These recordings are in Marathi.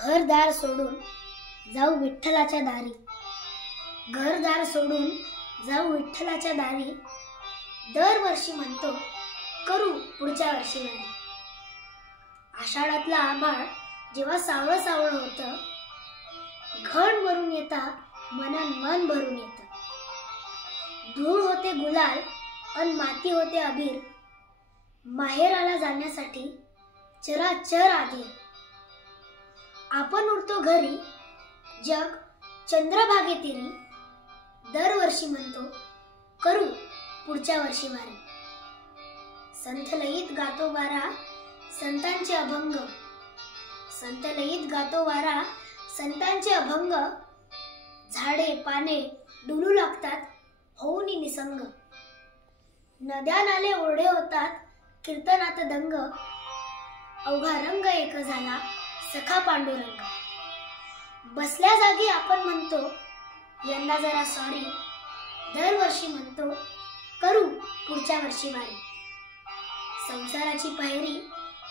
घरदार सोडून जाऊ विठ्ठलाच्या दारी, घरदार सोडून जाऊ विठ्ठलाच्या दारी, दरवर्षी म्हणतो करू पुढच्या वर्षी वारी. आषाढातला आभाळ जेव्हा सावळं सावळं होतं, घण भरून येता मनन मन भरून येतं. धूळ होते गुलाल अन माती होते अबीर, माहेराला जाण्यासाठी चराचर आधीर. आपण उरतो घरी जग चंद्रभागेतीरी, दरवर्षी म्हणतो करू पुढच्या वर्षी वारी. संत लयीत गातो वारा संतांचे अभंग, संत लयीत गातो वारा संतांचे अभंग, झाडे पाने डुलू लागतात होऊन निसंग. नद्या नाले ओढे होतात कीर्तनात दंग, अवघा रंग एक झाला सखा पांडुरंग. बसल्या जागी आपण म्हणतो यंदा जरा सॉरी, दरवर्षी म्हणतो करू पुढच्या वर्षी वारी. संसाराची पायरी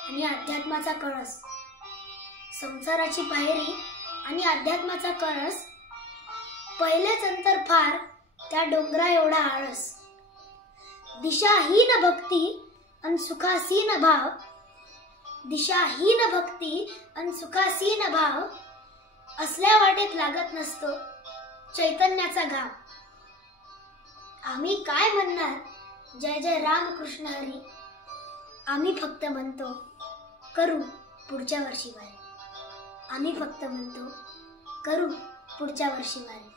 आणि अध्यात्माचा कळस, संसाराची पायरी आणि अध्यात्माचा कळस, पहिलेच अंतर फार त्या डोंगरा एवढा आळस. दिशाहीन भक्ती अन सुखासीन भाव, दिशाहीन भक्ती अन सुखासीन भाव, असल्या वाटेत लागत नसतो चैतन्याचा घाव. आम्ही काय म्हणणार जय जय राम कृष्ण हरी, आम्ही फक्त म्हणतो करू पुढच्या वर्षी वारी. आम्ही फक्त म्हणतो करू पुढच्या वर्षी वारी.